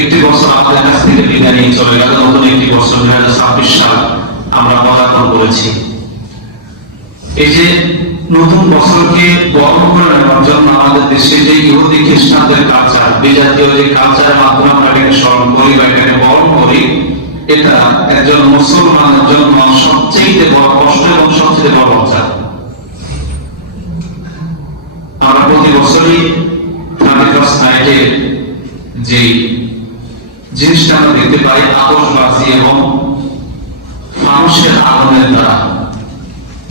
একটি বছর আমাদের কাছ থেকে বিদায় নিয়ে চলে গেল, নতুন একটি বছর দুই হাজার ছাব্বিশ সাল আমরা পদার্পণ করেছি। এই যে নতুন বছরকে বরণ করে নেওয়ার জন্য আমাদের দেশে যে ইহুদি খ্রিস্টানদের কালচার বিজাতীয় যে কালচারের মাধ্যমে আমরা এটাকে স্মরণ করি বা এটাকে বরণ করি, এটা একজন মুসলমানের জন্য সবচেয়ে বড় কষ্ট এবং সবচেয়ে বড় লজ্জা। আমরা প্রতি বছরই যে জিনিসটা আমরা দেখতে পাই আতশবাজি এবং মানুষের আগুনের দ্বারা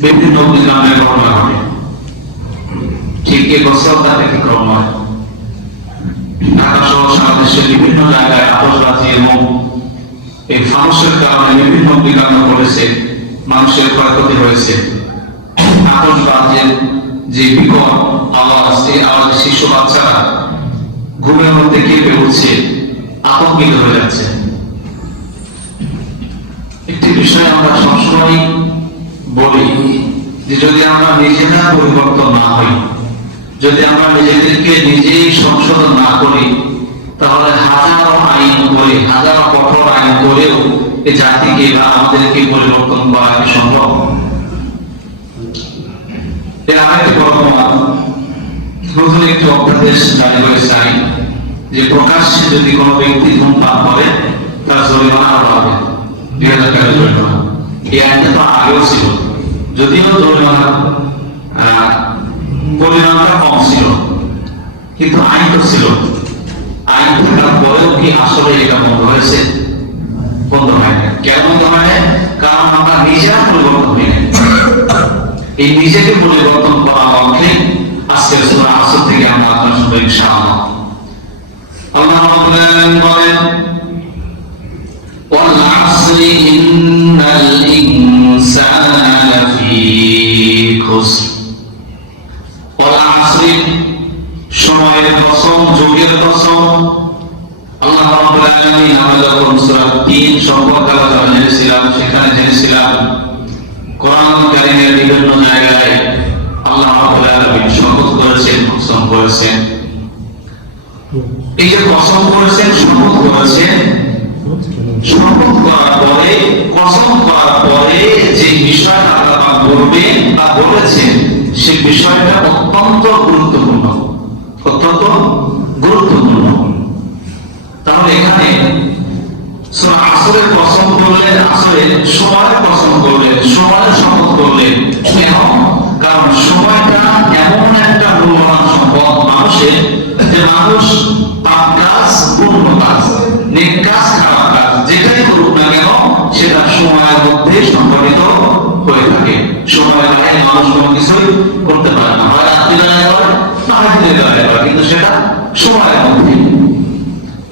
বিভিন্ন অগ্নিকাণ্ডের ঘটনা ঘটে। ঠিক এ বছর তার ব্যতিক্রম নয় ঢাকা সহ সারা দেশের বিভিন্ন জায়গায় আতশবাজি এবং এই ফানুসের কারণে বিভিন্ন অগ্নিকাণ্ড ঘটেছে মানুষের ক্ষয়ক্ষতি হয়েছে। আতশবাজের যে বিকট আওয়াজ এই আওয়াজে শিশু বাচ্চারা ঘুমের মধ্যে কেঁপে উঠছে। আতঙ্কিত হয়ে যাচ্ছে। একটি বিষয় আমরা সবসময় বলি যে যদি আমরা নিজেরা পরিবর্তন না হই, যদি আমরা নিজেদেরকে নিজেই সংশোধন না করি, তাহলে হাজারো আইন করে হাজারো কঠোর আইন করেও এই জাতিকে বা আমাদেরকে পরিবর্তন করা কি সম্ভব? এর আরেকটি বড় মত নতুন একটি অধ্যাদেশ জারি করে চাই যে প্রকাশ্যে যদি কোনো ব্যক্তি ধূমপান করে, তার জরিমানা আরও হবে। দুই হাজার টাকা জরিমানা এই আইনটা তো আগেও ছিল। যদিও জরিমানা পরিমাণটা কম ছিল, কিন্তু আইন তো ছিল। আইন থাকার পরেও কি আসলে এটা বন্ধ হয়েছে? বন্ধ হয়নি। কেন বন্ধ হয়নি? কারণ আমরা নিজেরা পরিবর্তন হই নাই। এই নিজেকে পরিবর্তন করা অর্থে আজকের সূরা আসর থেকে আমরা আপনার শুনব ইনশাআল্লাহ আল্লাহ রাব্বুল আলামিন বলেন ওয়াল আসরি আল্লাহ রাব্বুল আলামিন আমরা যখন সূরা 3 সম্পর্কে জেনেছিলাম, সেখানে জেনেছিলাম, কোরআন কারিমের বিভিন্ন জায়গায় আল্লাহ রাব্বুল আলামিন শপথ করেছেন করেছেন। এই যে কসম করেছেন, শপথ করেছেন, শপথ করার পরে, কসম করার পরে যে বিষয়টা আল্লাহ বলবেন বা বলেছেন সেই বিষয়টা অত্যন্ত গুরুত্বপূর্ণ অত্যন্ত গুরুত্বপূর্ণ। তাহলে এখানে সূরা আসরের কসম করলেন আসরে সময়ের কসম করলেন, সময়ের শপথ করলেন। কেন? কারণ সময়টা এমন একটা মূল্যবান সম্পদ মানুষের, যে মানুষ মধ্যে হয়ে থাকে। সময়ের বাইরে মানুষ কোনো কিছুই করতে পারে না। হয় রাত্রিবেলায় কিন্তু সেটা সময়ের মধ্যে।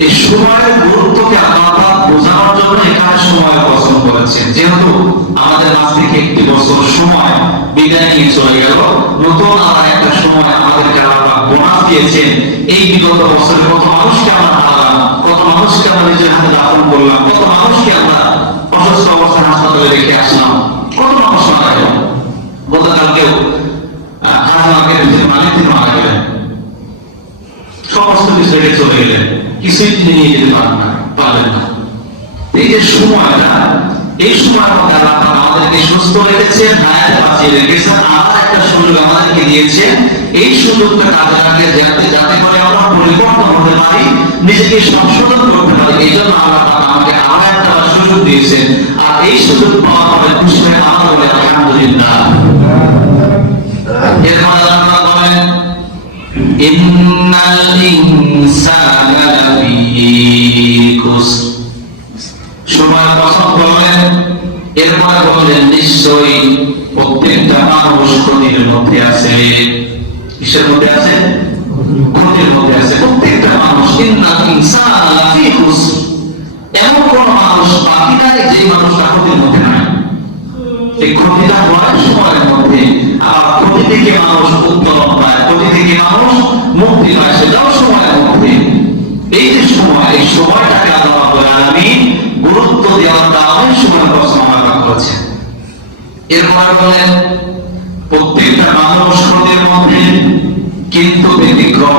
এই সময়ের গুরুত্বকে আল্লাহ বোঝানোর জন্য এখানে সময় কসম করেছেন। যেহেতু আমাদের মাঝ থেকে একটি বছর সময় বিদায় নিয়ে চলে গেল, নতুন আবার একটা সময় আমাদেরকে আল্লাহ বোনাস দিয়েছেন। এই বিগত বছরে কত মানুষকে আমরা হারালাম কত মানুষকে আমরা নিজের হাতে দাফন করলাম, কত মানুষকে আমরা অসুস্থ অবস্থায় হাসপাতালে রেখে আসলাম। মালিক তিনি মারা গেলেন। সমস্ত কিছু রেখে চলে গেলেন। কিছুই তিনি নিয়ে যেতে পারেন না, পারলেন না। এই যে সময়টা, এই মধ্যে আল্লাহ আমাদেরকে সুস্থ রেখেছেন, হায়াত বাঁচিয়ে রেখেছেন, আবার একটা সুযোগ আমাদেরকে দিয়েছেন। এই সুযোগটা কাজে লাগে যাতে যাতে করে আমরা পরিবর্তন হতে পারি, নিজেকে সংশোধন করতে পারি। এই জন্য আল্লাহ আমাকে সুযোগ দিয়েছেন। আর এই সুযোগ পাওয়ার পরে খুশি আমার বলে আলহামদুলিল্লাহ। এরপর সময় কসম বললেন প্রত্যেকটা মানুষ ক্ষতির মধ্যে আছে। কিসের মধ্যে আছে? ক্ষতির মধ্যে আছে। প্রত্যেকটা মানুষ, ইন্নাল ইনসানা এমন কোন মানুষ বাকি নাই যে মানুষটা ক্ষতির মধ্যে নাই। এই ক্ষতিটা হয় সময়ের মধ্যে আর ক্ষতি থেকে মানুষ উত্তরণ পায় ক্ষতি থেকে মানুষ মুক্তি পায় সেটাও সময়ের মধ্যে। এই যে সময়, এই সময়টাকে আল্লাহ আলামিন গুরুত্ব দেওয়ার কারণে সময় সমাধান করেছেন। এরপর বলেন, প্রত্যেকটা মানুষ ক্ষতির মধ্যে, কিন্তু ব্যতিক্রম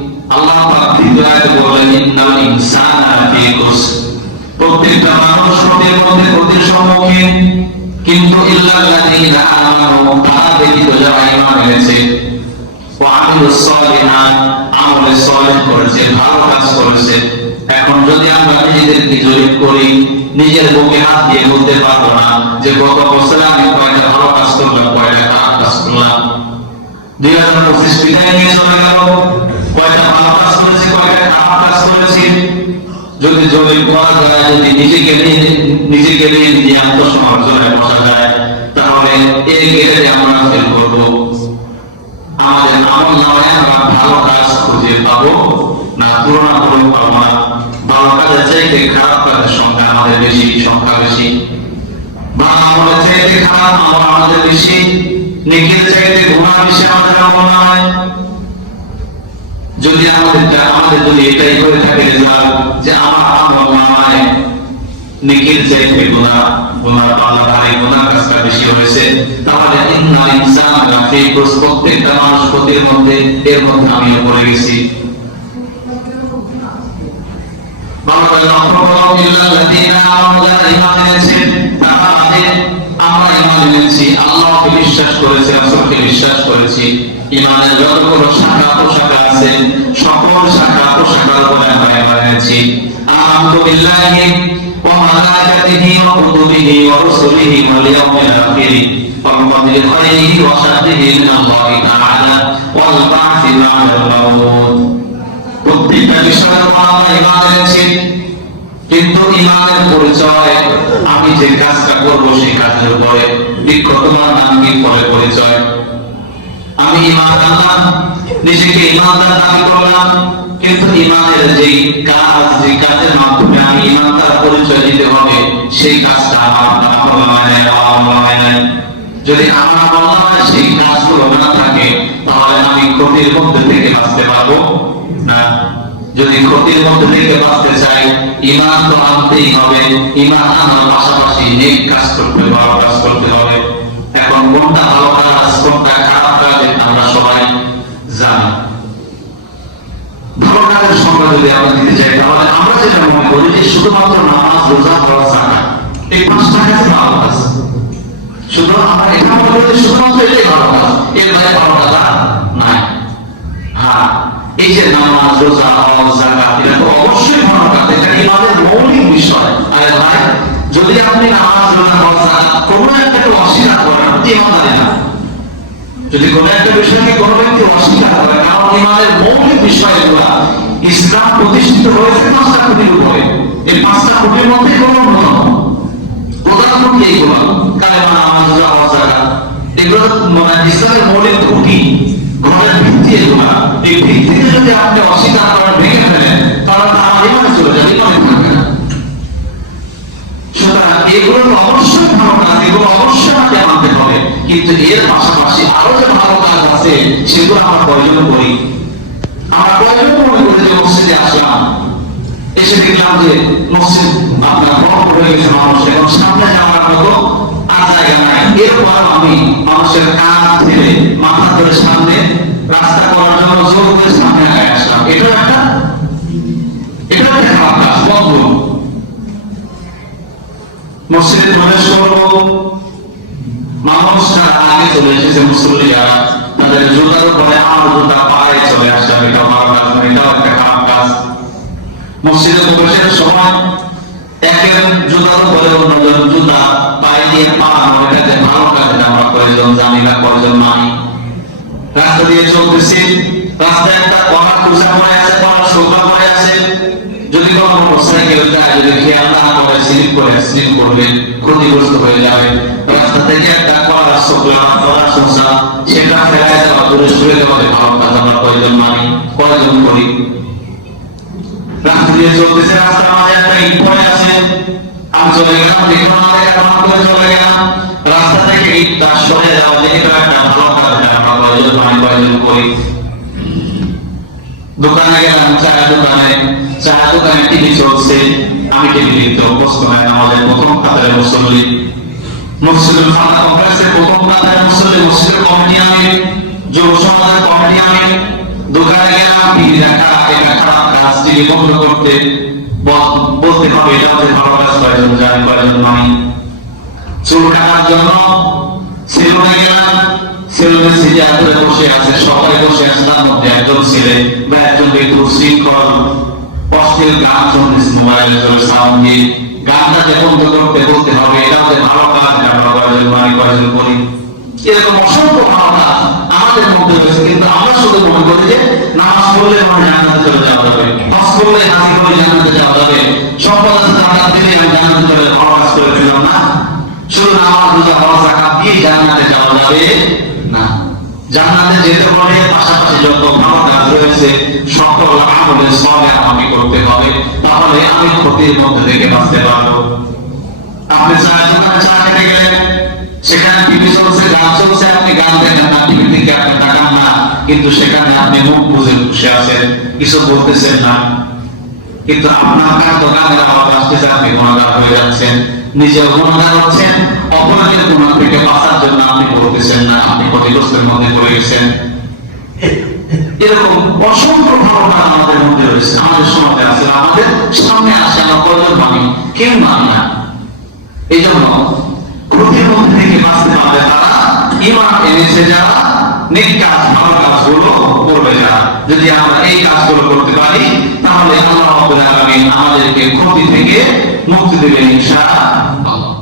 আল্লাহ পাক দ্বিতীয় বললেন ইন্নাল ইনসানা খুসর প্রত্যেকটা মানুষ ক্ষতির মধ্যে ক্ষতির সম্মুখীন কিন্তু ইল্লাল্লাযীনা আমানু তারা ব্যতীত যারা ঈমান এনেছে ও আমিলুস সালিহাত আমলে সালেহ করেছে ভালো কাজ করেছে এখন যদি আমরা নিজেদেরকে জরিপ করি নিজের বুকে হাত দিয়ে বলতে পারব না যে গত বছরে আমি কয়টা ভালো কাজ করলাম কয়টা খারাপ কাজ করলাম দুই হাজার পঁচিশ বিদায় নিয়ে চলে গেল কয়টা কাজ যদি জমি করা যায় যদি নিজেকে নিজেকে নিয়ে আত্মসমালোচনায় বসা যায় তাহলে এই গেলে আমরা ফেল করব। আমাদের আমল নামে আমরা ভালো কাজ খুঁজে পাবো, না তুলনা করে পাবো না ভালো কাজের চাইতে খারাপ কাজের সংখ্যা আমাদের বেশি, সংখ্যা বেশি। ভালো আমলের চাইতে খারাপ, আমল আমাদের বেশি। নেকের চাইতে গুণা বেশি আমাদের আমল নামায়। যদি আমাদের আমাদের যদি এটাই হয়ে থাকে নেকের চাইতে গুণা গুণা পাল্লা ভারী গুণার কাজটা বেশি হয়েছে তাহলে ইন্নাল ইনসান বিশ্বাস করেছি, রাসূলকে বিশ্বাস করেছি। ঈমানের যতগুলো শাখা প্রশাখা আছে, সকল শাখা প্রশাখার উপরে আমরা আমানতু বিল্লাহি ওয়া মালাইকাতিহি ওয়া কুতুবিহি ওয়া রুসুলিহি ওয়াল ইয়াউমিল আখির والقدر خيره وشره من الله تعالى والبعث بعد الموت প্রত্যেকটা বিষয়ের উপর আমরা ইমান এনেছি কিন্তু ইমানের পরিচয় আমি যে কাজটা করব সেই কাজের উপরে বৃক্ষ তোমার নাম কি পরে পরিচয় আমি ইমান আনলাম নিজেকে ইমানদার দাবি করলাম কিন্তু ইমানের যে কাজ যে কাজের মাধ্যমে আমি ইমানদার পরিচয় দিতে হবে, সেই কাজটা আমার আমার যদি আমার সেই কাজগুলো না থাকে, তাহলে আমি ক্ষতির মধ্যে থেকে বাঁচতে পারব না। যদি ক্ষতির মধ্যে থেকে বাঁচতে চাই, ইমান তো আনতেই হবে, ইমান আনার পাশাপাশি নেক কাজ করতে, ভালো কাজ করতে হবে। এখন কোনটা ভালো কাজ, কোনটা খারাপ কাজ আমরা সবাই জানি। কাজের সংখ্যা যদি আমরা দিতে চাই, তাহলে আমরা যেটা মনে করি যে শুধুমাত্র নামাজ, রোজা করা জাকাত এই পাঁচটা কাজ ভালো কাজ শুধু আমরা এটা মনে করি শুধুমাত্র এটাই ভালো কাজ। এর বাইরে ভালো কাজ নাই। হ্যাঁ এই যে নামাজ, রোজা, হজ, যাকাত, এটা তো অবশ্যই ভালো কাজ। এটা ইমানের মৌলিক বিষয়। আরে ভাই, যদি আপনি নামাজ, রোজা, হজ, যাকাত কোনো একটাকে অস্বীকার করেন, আপনি ইমানদারি না। যদি কোনো একটা বিষয়কে কোনো ব্যক্তি অস্বীকার করে, কারণ ইমানের মৌলিক বিষয়গুলো ইসলাম প্রতিষ্ঠিত হয়েছে পাঁচটা খুঁটির উপরে। এই পাঁচটা খুঁটির মধ্যে কোনো অন্যতম প্রধান এইগুলো কালেমা হজ এগুলো মানে ইসলামের মৌলিক ঘরের ভিত্তি এগুলো এই ভিত্তিকে যদি আপনি অস্বীকার করেন, ভেঙে ফেলেন, তাহলে আমার চলে যাবে থাকবে না। সুতরাং এগুলো অবশ্যই ভালো কাজ, এগুলো অবশ্যই আমাকে মানতে হবে। কিন্তু এর পাশাপাশি আরও যে ভালো কাজ আছে, সেগুলো আমরা প্রয়োজন করি। আমরা প্রয়োজন মনে করি যে মসজিদে আসলাম এসে দেখলাম যে মসজিদ আপনার গেছে মানুষ, এবং সামনে যাওয়ার মতো আর জায়গা নাই। এরপর আমি মানুষের মাথা ধরে সামনে রাস্তা করার জন্য জোর করে সামনে আগে আসলাম। এটা একটা এটা একটা খারাপ কাজ মসজিদে প্রবেশ করব। মানুষ যারা আগে চলে এসেছে, মুসল্লিরা তাদের জুতার উপরে আমার জুতা পায়ে চলে আসছে এটা ভালো কাজ এটাও একটা খারাপ কাজ। মসজিদে প্রবেশের সময় একের জুতার উপরে অন্যজন জুতা পায়ে দিয়ে পাড়ানো এটা যে ভালো কাজ এটা আমরা প্রয়োজন জানি না প্রয়োজন মানি। রাস্তা দিয়ে চলতেছি, রাস্তায় একটা কড়া কুচা পড়ে আছে কড়া শোভা পড়ে আছে। যদি কোনো মোটরসাইকেল যদি খেয়াল না করে, স্লিপ করে, স্লিপ করবে ক্ষতিগ্রস্ত হয়ে যাবে। রাস্তা থেকে একটা কড়া শোকলা কড়া শোষা সেটা ফেলায় দেওয়া, দূরে সরে দেওয়া ভালো কাজ আমরা প্রয়োজন মানি? প্রয়োজন করি? রাস্তা দিয়ে চলতেছে রাস্তার মাঝে একটা ইট পড়ে আছে। আমি চলে গেলাম, দেখলাম না দেখা করে চলে গেলাম। রাস্তা থেকে ইটটা সরে যাওয়া যে একটা ভালো কাজ আমরা কয়জন আমি কয়জন করি? দোকানে গেলাম চায়ের দোকানে চায়ের দোকানে টিভি চলছে। আমি দেখতে অভ্যস্ত নাই আমাদের প্রথম কাতারে মুসল্লি। মসজিদুল ফানা কমপ্লেক্সের প্রথম কাতারে মুসল্লি মসজিদের কমিটি আমি যুব সমাজের কমিটি আমি দোকানে গেলাম, টিভি দেখা, এটা খারাপ কাজ, টিভি বন্ধ করতে। বলতে হবে, এটা হচ্ছে ভালো কাজ, কয়জন জানি, কয়জন মানি। চুল কাটার জন্য সেলুনে গেলাম, সেলুনে সিটে বসে আছে, সবাই বসে আছে, তার মধ্যে একজন বা একজন ব্যক্তি শৃঙ্খল, অশ্লীল গান শুনতেছে মোবাইলে সাউন্ড দিয়ে গানটা যে বন্ধ করতে বলতে হবে এটা হচ্ছে ভালো কাজ আমরা কয়জন মানি কয়জন করি। এরকম অসংখ্য ভালো কাজ আমাদের মধ্যে রয়েছে, কিন্তু আমরা শুধু মনে করি যে, নামাজ পড়লে মনে জান্নাতে চলে যাওয়া যাবে, হজ করলে হাজি করে জান্নাতে যাওয়া যাবে সম্পদ আছে জান্নাত দিলে আমি জান্নাতে চলে ভালো কাজ করে ফেললাম না। শুধু নামাজ রোজা, হজ, জাকাত দিয়ে জান্নাতে যাওয়া যাবে না। জান্নাতে যেতে হলে পাশাপাশি যত ভালো কাজ রয়েছে সকল আমলে সবে আমাকে করতে হবে। তাহলে আমি ক্ষতির মধ্যে থেকে বাঁচতে পারব। আপনি দোকানে চা খেতে গেলেন, সেখানে টিভি চলছে, গান চলছে, আপনি গান দেখেন না টিভি থেকে আপনি না, কিন্তু সেখানে আপনি মুখ বুঝে বসে আছেন, কিছু বলতেছেন না। কিন্তু আপনার দোকানের আওয়াজ আসতেছে, আপনি হয়ে যাচ্ছেন। নিজে গুণাগার হচ্ছেন অপরাধের গুণ থেকে বাঁচার জন্য আপনি বলতেছেন না, আপনি ক্ষতিগ্রস্তের মধ্যে পড়ে গেছেন। এরকম অসংখ্য ভাবনা আমাদের মধ্যে রয়েছে, আমাদের সমাজে আছে, আমাদের সামনে আসে, আমরা কয়জন কেউ মানি না। এই জন্য ক্ষতির মধ্যে থেকে বাঁচতে পারবে তারা ইমান এনেছে যারা নেক কাজগুলো করবে না। যদি আমরা এই কাজগুলো করতে পারি, তাহলে আল্লাহ আমাদেরকে ক্ষতি থেকে মুক্তি দেবেন ইনশাআল্লাহ।